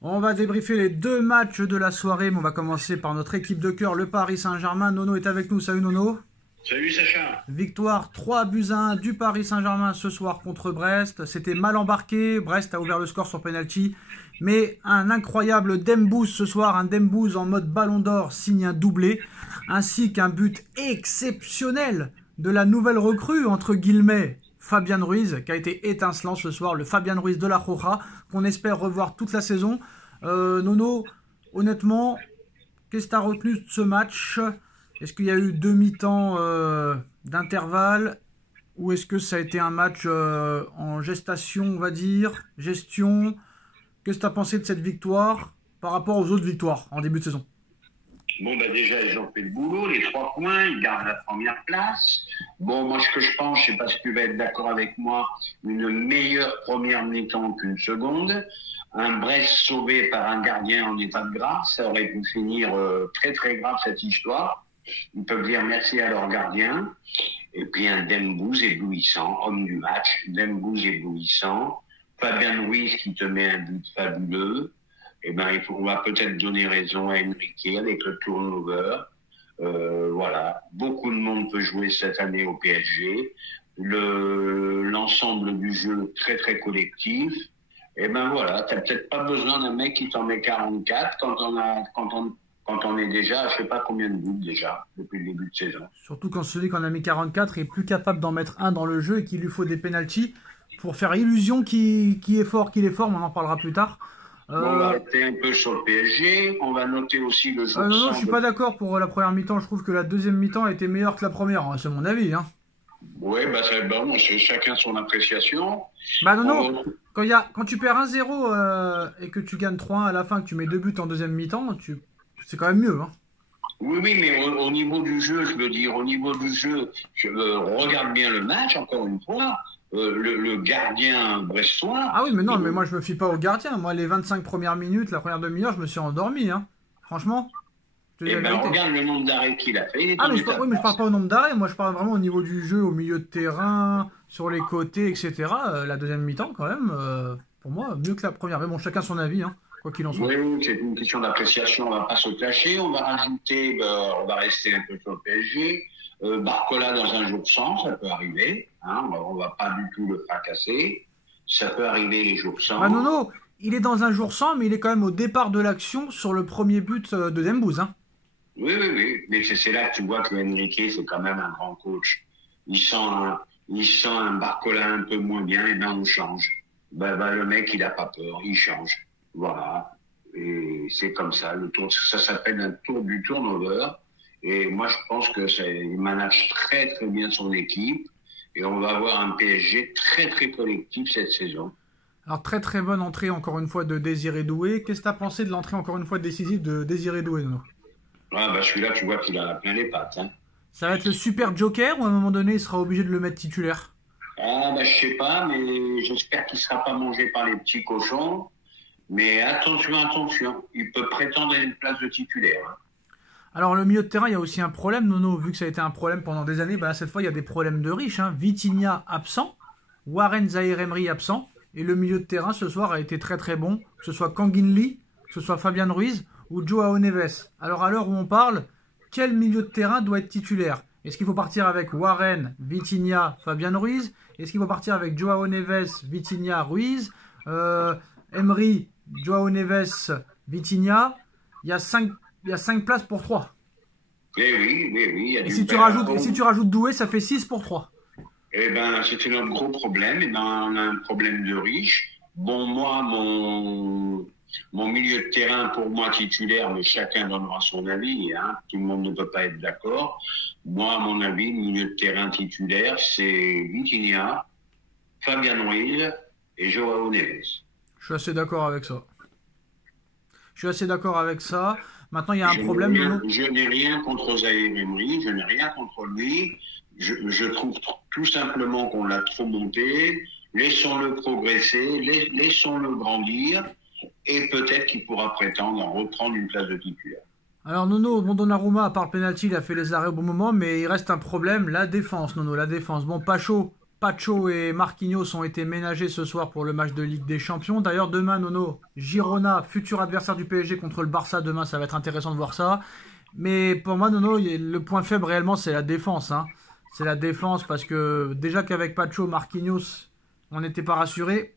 On va débriefer les deux matchs de la soirée, mais on va commencer par notre équipe de cœur, le Paris Saint-Germain. Nono est avec nous. Salut Nono. Salut Sacha. Victoire 3-1 du Paris Saint-Germain ce soir contre Brest. C'était mal embarqué. Brest a ouvert le score sur penalty. Mais un incroyable Dembouz ce soir, un Dembouz en mode ballon d'or signe un doublé, ainsi qu'un but exceptionnel de la nouvelle recrue, entre guillemets, Fabian Ruiz, qui a été étincelant ce soir, le Fabian Ruiz de la Roja, qu'on espère revoir toute la saison. Nono, honnêtement, qu'est-ce que tu as retenu de ce match? Est-ce qu'il y a eu deux mi-temps d'intervalle ou est-ce que ça a été un match en gestation, on va dire, gestion? Qu'est-ce que tu as pensé de cette victoire par rapport aux autres victoires en début de saison? Bon, déjà, ils ont fait le boulot, les 3 points, ils gardent la première place. Bon, moi, ce que je pense, je sais pas si tu vas être d'accord avec moi, une meilleure première mi-temps qu'une seconde. Un Brest sauvé par un gardien en état de grâce, ça aurait pu finir très, très grave, cette histoire. Ils peuvent dire merci à leur gardien. Et puis, un Dembouz éblouissant, homme du match, Dembouz éblouissant. Fabien Ruiz qui te met un but fabuleux. Eh ben, on va peut-être donner raison à Enrique avec le turnover. Voilà, beaucoup de monde peut jouer cette année au PSG. L'ensemble du jeu très très collectif. Eh ben voilà, t'as peut-être pas besoin d'un mec qui t'en met 44 quand on est déjà, je sais pas combien de buts déjà depuis le début de saison. Surtout quand celui qu'on a mis 44 est plus capable d'en mettre un dans le jeu et qu'il lui faut des pénaltys pour faire illusion qu'il est fort, mais on en parlera plus tard. Bon, on va rester un peu sur le PSG. On va noter aussi le jour non, je suis de... pas d'accord pour la première mi-temps. Je trouve que la deuxième mi-temps a été meilleure que la première. C'est mon avis. Hein. Oui, c'est bon, c'est chacun son appréciation. Non. Quand tu perds 1-0 et que tu gagnes 3-1 à la fin, que tu mets deux buts en deuxième mi-temps, c'est quand même mieux. Hein. Oui, mais au niveau du jeu, je veux dire, au niveau du jeu, je regarde bien le match, encore une fois. Le gardien brestois... Ah oui, mais non, mais moi je me fie pas au gardien. Moi, les 25 premières minutes, la première demi-heure, je me suis endormi. Hein. Franchement. Regarde le nombre d'arrêts qu'il a fait. Mais je parle pas au nombre d'arrêts. Moi, je parle vraiment au niveau du jeu, au milieu de terrain, sur les côtés, etc. La deuxième mi-temps, quand même, pour moi, mieux que la première. Mais bon, chacun son avis, hein, quoi qu'il en soit. Oui, c'est une question d'appréciation. On va pas se clasher. On va rajouter, on va rester un peu sur le PSG. Barcola dans un jour sans, ça peut arriver. Hein, on va pas du tout le fracasser. Ça peut arriver les jours sans. Non, il est dans un jour sans, mais il est quand même au départ de l'action sur le premier but de Dembouz. Hein. Oui. Mais c'est là que tu vois que Enrique, c'est quand même un grand coach. Il sent un Barcola un peu moins bien, et ben on change. Le mec, il a pas peur, il change. Voilà. Et c'est comme ça. Ça s'appelle un tour du turnover. Et moi, je pense que il manage très, très bien son équipe. Et on va avoir un PSG très, très collectif cette saison. Alors, très, très bonne entrée, encore une fois, de Désiré Doué. Qu'est-ce que tu as pensé de l'entrée, encore une fois, décisive de Désiré Doué, Nono? Celui-là, tu vois qu'il a plein les pattes. Hein. Ça va être le super joker ou à un moment donné, il sera obligé de le mettre titulaire? Je sais pas, mais j'espère qu'il sera pas mangé par les petits cochons. Mais attention, il peut prétendre à une place de titulaire. Hein. Alors, le milieu de terrain, il y a aussi un problème, Nono, vu que ça a été un problème pendant des années. Cette fois, il y a des problèmes de riches. Hein. Vitinha absent, Warren Zaïre-Emery absent. Et le milieu de terrain, ce soir, a été très très bon. Que ce soit Kangin Lee, que ce soit Fabian Ruiz ou Joao Neves. Alors, à l'heure où on parle, quel milieu de terrain doit être titulaire? Est-ce qu'il faut partir avec Warren, Vitinha, Fabian Ruiz? Est-ce qu'il faut partir avec Joao Neves, Vitinha, Ruiz, Emery, Joao Neves, Vitinha? Il y a 5 places pour 3. Oui. Et si tu rajoutes Doué, ça fait 6 pour 3. Eh ben, c'était notre gros problème. Eh ben, on a un problème de riche. Bon, moi, mon milieu de terrain, pour moi, titulaire, mais chacun donnera son avis. Hein. Tout le monde ne peut pas être d'accord. Moi, à mon avis, le milieu de terrain titulaire, c'est Vitinha, Fabian Ruiz et Joao Neves. Je suis assez d'accord avec ça. Maintenant, il y a un problème. Je n'ai rien contre Zaïre-Emery, je n'ai rien contre lui. Je trouve tout simplement qu'on l'a trop monté. Laissons-le progresser, laissons-le grandir, et peut-être qu'il pourra prétendre à reprendre une place de titulaire. Alors Nono, Donnarumma, à part le penalty, il a fait les arrêts au bon moment, mais il reste un problème, la défense, Nono, la défense. Bon, Pacho, Pacho et Marquinhos ont été ménagés ce soir pour le match de Ligue des Champions. D'ailleurs, demain, Nono, Girona, futur adversaire du PSG contre le Barça. Demain, ça va être intéressant de voir ça. Mais pour moi, Nono, le point faible réellement, c'est la défense. Hein. C'est la défense parce que déjà qu'avec Pacho, Marquinhos, on n'était pas rassuré.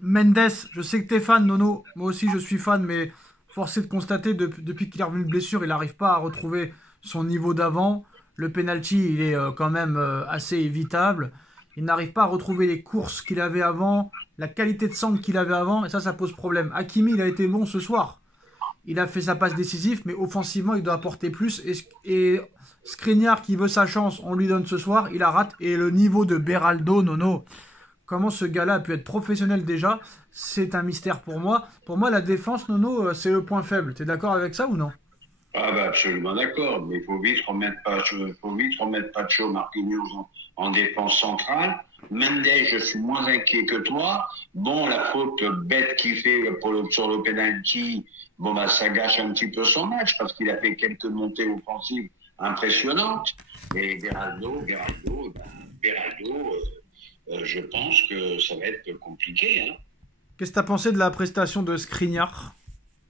Mendes, je sais que t'es fan, Nono. Moi aussi, je suis fan, mais force est de constater, depuis qu'il est revenu de blessure, il n'arrive pas à retrouver son niveau d'avant. Le penalty, il est quand même assez évitable. Il n'arrive pas à retrouver les courses qu'il avait avant, la qualité de centre qu'il avait avant, et ça pose problème. Hakimi, il a été bon ce soir. Il a fait sa passe décisive, mais offensivement, il doit apporter plus. Et Skriniar, qui veut sa chance, on lui donne ce soir, il la rate. Et le niveau de Beraldo, Nono, comment ce gars-là a pu être professionnel déjà, c'est un mystère pour moi. Pour moi, la défense, Nono, c'est le point faible. T'es d'accord avec ça ou non? Ah bah absolument d'accord, mais il faut vite remettre Pacho Marquinhos en défense centrale. Mendes, je suis moins inquiet que toi. Bon, la faute bête qu'il fait sur le penalty, bon bah ça gâche un petit peu son match parce qu'il a fait quelques montées offensives impressionnantes. Et Beraldo, je pense que ça va être compliqué. Hein. Qu'est-ce que tu as pensé de la prestation de Skriniar?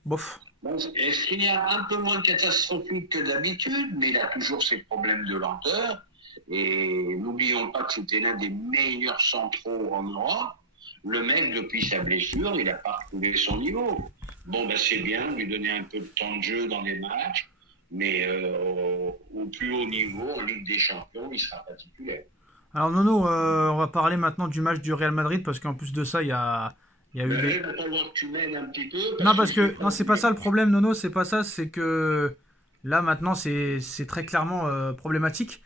Bof. Bon, Skriniar un peu moins catastrophique que d'habitude, mais il a toujours ses problèmes de lenteur. Et n'oublions pas que c'était l'un des meilleurs centraux en Europe. Le mec, depuis sa blessure, il n'a pas retrouvé son niveau. Bon, ben c'est bien, lui donner un peu de temps de jeu dans les matchs, mais au plus haut niveau, en Ligue des Champions, il sera pas titulaire. Alors Nono, on va parler maintenant du match du Real Madrid, parce qu'en plus de ça, il y a eu des... Il va falloir que tu m'aides un petit peu. Non, parce que non, c'est pas ça le problème, Nono, c'est pas ça, c'est que là maintenant c'est très clairement problématique.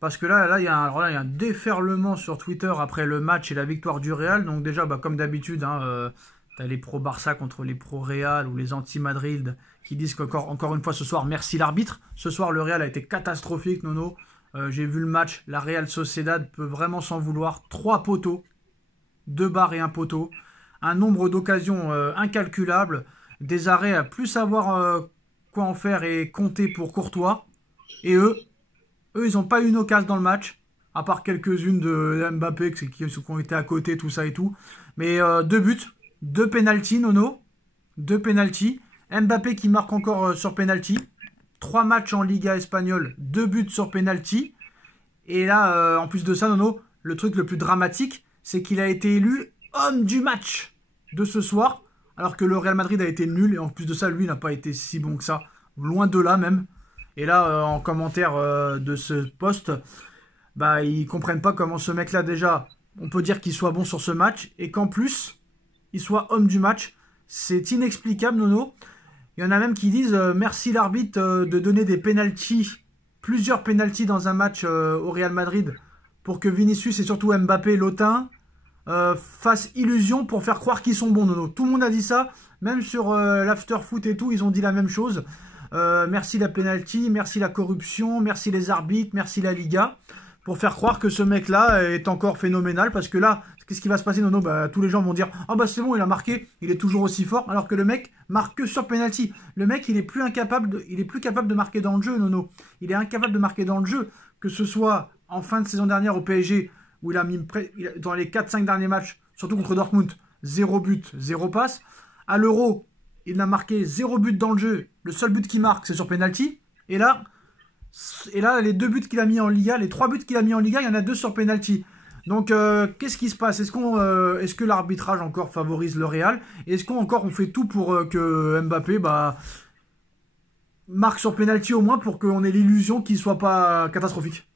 Parce que là, il y a un déferlement sur Twitter après le match et la victoire du Real. Donc déjà, bah, comme d'habitude, hein, t'as les pro-Barça contre les pro-Real ou les anti-Madrid qui disent encore une fois ce soir, merci l'arbitre. Ce soir, le Real a été catastrophique, Nono. J'ai vu le match, la Real Sociedad peut vraiment s'en vouloir. 3 poteaux, 2 barres et 1 poteau. Un nombre d'occasions incalculable. Des arrêts à plus savoir quoi en faire et compter pour Courtois. Et eux, ils n'ont pas eu une occasion dans le match, à part quelques-unes de Mbappé qui ont été à côté, tout ça et tout. Mais 2 buts, 2 pénaltys, Nono. 2 pénaltys. Mbappé qui marque encore sur pénalty. 3 matchs en Liga espagnole, 2 buts sur pénalty. Et là, en plus de ça, Nono, le truc le plus dramatique, c'est qu'il a été élu homme du match de ce soir, alors que le Real Madrid a été nul. Et en plus de ça, lui n'a pas été si bon que ça. Loin de là même. Et là, en commentaire de ce post, bah, ils comprennent pas comment ce mec-là, déjà, on peut dire qu'il soit bon sur ce match, et qu'en plus, il soit homme du match. C'est inexplicable, Nono. Il y en a même qui disent merci l'arbitre de donner des pénaltys, plusieurs pénaltys dans un match au Real Madrid, pour que Vinicius et surtout Mbappé, l'Otin, fassent illusion pour faire croire qu'ils sont bons, Nono. Tout le monde a dit ça, même sur l'after-foot et tout, ils ont dit la même chose. Merci la penalty, merci la corruption, merci les arbitres, merci la Liga, pour faire croire que ce mec-là est encore phénoménal, parce que là, qu'est-ce qui va se passer, Nono? Bah, tous les gens vont dire « Ah bah c'est bon, il a marqué, il est toujours aussi fort », alors que le mec marque que sur penalty. Le mec, il est plus capable de marquer dans le jeu, Nono. Il est incapable de marquer dans le jeu, que ce soit en fin de saison dernière au PSG, où il a mis dans les 4-5 derniers matchs, surtout contre Dortmund, 0 but, 0 passe. À l'Euro, il n'a marqué 0 but dans le jeu. Le seul but qu'il marque, c'est sur penalty. Et là, les 2 buts qu'il a mis en Liga, les 3 buts qu'il a mis en Liga, il y en a 2 sur penalty. Donc, qu'est-ce qui se passe? Est-ce que l'arbitrage encore favorise le Real? Est-ce qu'on fait tout pour que Mbappé marque sur penalty au moins pour qu'on ait l'illusion qu'il soit pas catastrophique?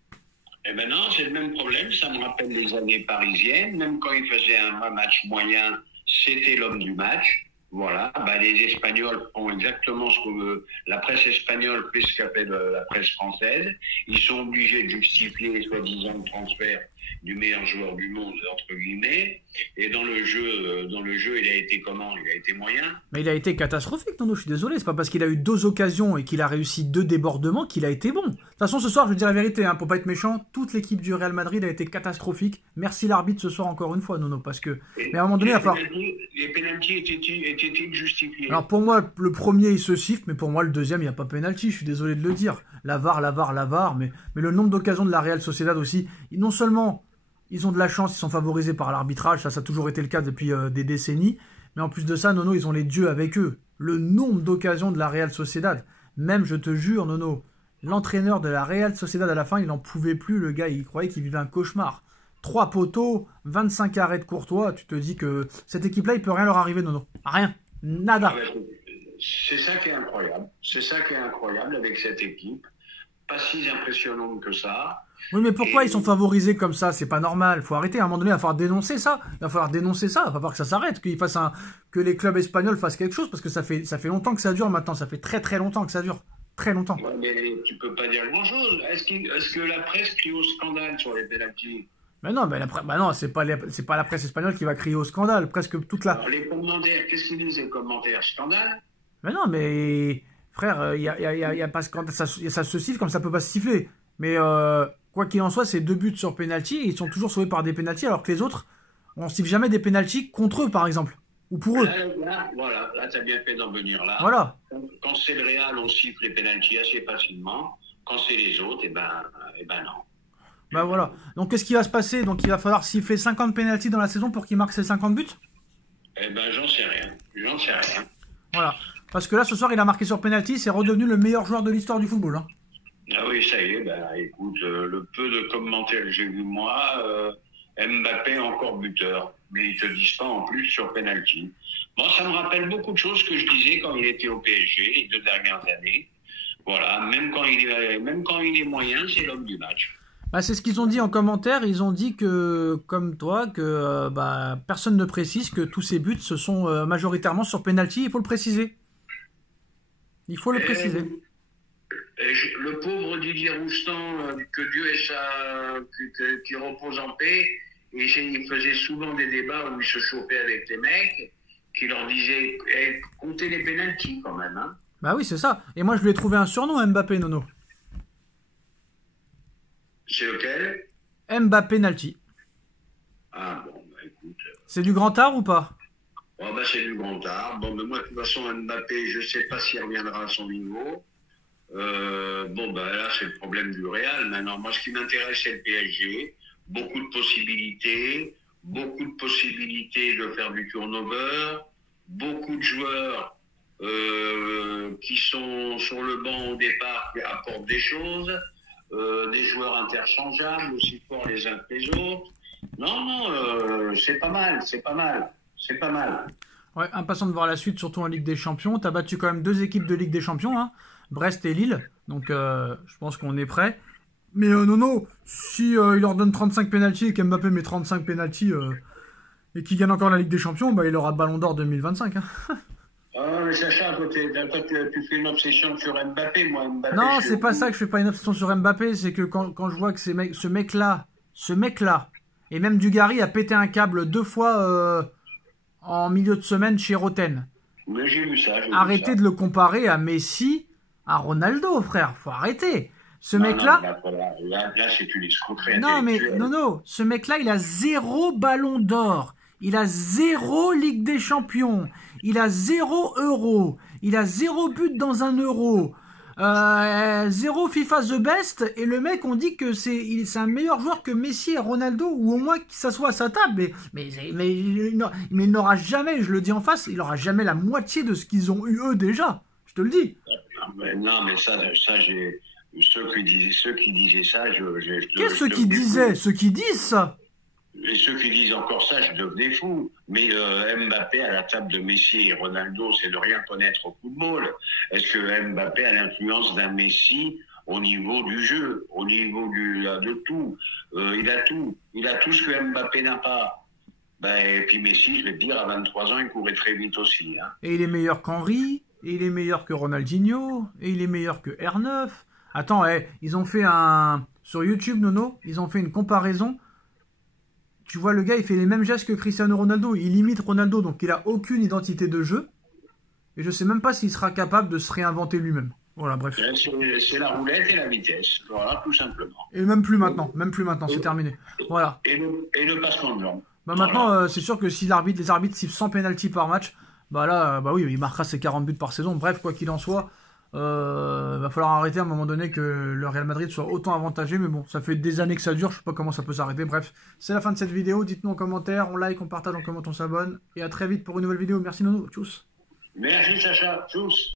Eh ben non, c'est le même problème. Ça me rappelle les années parisiennes. Même quand il faisait un match moyen, c'était l'homme du match. Voilà, bah, les Espagnols font exactement ce que la presse espagnole fait, ce qu'appelle la presse française. Ils sont obligés de justifier les soi-disant transferts du meilleur joueur du monde, entre guillemets. Et dans le jeu, il a été comment? Il a été moyen. Mais il a été catastrophique, Nono, je suis désolé. C'est pas parce qu'il a eu 2 occasions et qu'il a réussi 2 débordements qu'il a été bon. De toute façon, ce soir, je vais dire la vérité, hein, pour pas être méchant, toute l'équipe du Real Madrid a été catastrophique. Merci l'arbitre ce soir encore une fois, Nono, parce que... Mais à un moment donné, les pénaltys étaient-ils justifiés? Alors pour moi, le premier, il se siffle, mais pour moi, le deuxième, il n'y a pas pénalty, je suis désolé de le dire. La VAR, mais le nombre d'occasions de la Real Sociedad aussi, non seulement Ils ont de la chance, ils sont favorisés par l'arbitrage, ça a toujours été le cas depuis des décennies. Mais en plus de ça, Nono, ils ont les dieux avec eux. Le nombre d'occasions de la Real Sociedad. Même, je te jure, Nono, l'entraîneur de la Real Sociedad à la fin, il n'en pouvait plus, le gars, il croyait qu'il vivait un cauchemar. 3 poteaux, 25 arrêts de Courtois, tu te dis que cette équipe-là, il peut rien leur arriver, Nono. Rien. Nada. C'est ça qui est incroyable. C'est ça qui est incroyable avec cette équipe. Pas si impressionnante que ça. Oui, mais pourquoi ils sont favorisés comme ça? C'est pas normal. Faut arrêter. À un moment donné, il va falloir dénoncer ça. Il va falloir dénoncer ça. Il va falloir que ça s'arrête, que les clubs espagnols fassent quelque chose, parce que ça fait longtemps que ça dure maintenant. Ça fait très très longtemps que ça dure. Très longtemps. Ouais, mais tu peux pas dire grand-chose. Est-ce que la presse crie au scandale sur les pénaltys? Mais non, c'est pas la presse espagnole qui va crier au scandale. Presque toute la. Alors, les commentaires, qu'est-ce qu'ils disent les commentaires? Scandale? Mais non, mais frère, il y a pas scandale. Ça se siffle comme ça peut pas se siffler. Mais quoi qu'il en soit, c'est 2 buts sur penalty et ils sont toujours sauvés par des penaltys, alors que les autres, on siffle jamais des penaltys contre eux, par exemple, ou pour eux. Là, tu as bien fait d'en venir là. Voilà. Quand c'est le Real, on siffle les penaltys assez facilement. Quand c'est les autres, non. Bah voilà. Donc qu'est-ce qui va se passer? Donc il va falloir siffler 50 penaltys dans la saison pour qu'il marque ses 50 buts? J'en sais rien. Voilà. Parce que là, ce soir, il a marqué sur penalty, c'est redevenu le meilleur joueur de l'histoire du football. Hein. Ah oui, ça y est, écoute, le peu de commentaires que j'ai vu moi, Mbappé encore buteur, mais ils te disent pas en plus sur penalty. Bon, ça me rappelle beaucoup de choses que je disais quand il était au PSG les 2 dernières années. Voilà, même quand il est moyen, c'est l'homme du match. Bah, c'est ce qu'ils ont dit en commentaire. Ils ont dit que, comme toi, que personne ne précise que tous ces buts se sont majoritairement sur penalty. Il faut le préciser. Il faut le préciser. Le pauvre Didier Roustan, que Dieu qui repose en paix, et il faisait souvent des débats où il se chauffait avec les mecs, qui leur disaient comptez les pénaltys quand même. Hein. Bah oui, c'est ça. Et moi, je lui ai trouvé un surnom à Mbappé, Nono. C'est lequel? Mbappé penalty. Ah bon, écoute. C'est du grand art ou pas? C'est du grand art. Bon, mais moi, de toute façon, Mbappé, je ne sais pas s'il reviendra à son niveau. Là, c'est le problème du Real. Maintenant, moi, ce qui m'intéresse, c'est le PSG. Beaucoup de possibilités de faire du turnover. Beaucoup de joueurs qui sont sur le banc au départ, qui apportent des choses. Des joueurs interchangeables, aussi forts les uns que les autres. Non, c'est pas mal. Ouais, impatient de voir la suite, surtout en Ligue des Champions. T'as battu quand même 2 équipes de Ligue des Champions, hein, Brest et Lille. Donc, je pense qu'on est prêt. Mais Nono, si il leur donne 35 pénaltys et qu'Mbappé met 35 pénaltys et qu'il gagne encore la Ligue des Champions, il aura Ballon d'Or 2025. Hein. Mais Sacha, toi, tu fais une obsession sur Mbappé, moi. Mbappé, non, c'est pas ça que je fais pas une obsession sur Mbappé, c'est que quand je vois que ce mec-là, et même Dugarry a pété un câble 2 fois en milieu de semaine chez Roten. Mais j'ai vu ça. Arrêtez de le comparer à Messi, à Ronaldo, frère. Faut arrêter. Ce mec-là... Là, c'est une escroquerie. Non, ce mec-là, il a 0 Ballon d'Or. Il a 0 Ligue des Champions. Il a 0 euro. Il a 0 but dans un euro. 0 FIFA The Best. Et le mec, on dit que c'est un meilleur joueur que Messi et Ronaldo. Ou au moins qu'il s'assoit à sa table. Mais il n'aura jamais, je le dis en face, il n'aura jamais la moitié de ce qu'ils ont eu eux déjà. Je te le dis. Non, mais ça j'ai... Ceux qui disaient ça, Qu'est-ce ceux qui disaient? Ceux qui disent ça? Et ceux qui disent encore ça, je devenais fou. Mais Mbappé à la table de Messi et Ronaldo, c'est de rien connaître au football. Est-ce que Mbappé a l'influence d'un Messi au niveau du jeu, au niveau de tout? Il a tout. Il a tout ce que Mbappé n'a pas. Et puis Messi, je vais te dire, à 23 ans, il courait très vite aussi. Hein. Et il est meilleur qu'Henry, et il est meilleur que Ronaldinho, et il est meilleur que R9. Attends, ils ont fait sur YouTube, Nono, ils ont fait une comparaison. Tu vois, le gars, il fait les mêmes gestes que Cristiano Ronaldo. Il imite Ronaldo, donc il a aucune identité de jeu. Et je sais même pas s'il sera capable de se réinventer lui-même. Voilà, bref. C'est la roulette et la vitesse. Voilà, tout simplement. Et même plus maintenant, c'est terminé. Voilà. Et le passement de jambes. Maintenant, c'est sûr que si les arbitres sifflent 100 pénaltys par match, oui, il marquera ses 40 buts par saison. Bref, quoi qu'il en soit, Va falloir arrêter à un moment donné que le Real Madrid soit autant avantagé, mais bon, ça fait des années que ça dure, je sais pas comment ça peut s'arrêter. Bref, c'est la fin de cette vidéo, dites-nous en commentaire, on like, on partage, on commente, on s'abonne, et à très vite pour une nouvelle vidéo. Merci Nono, tchuss. Merci Sacha, tous.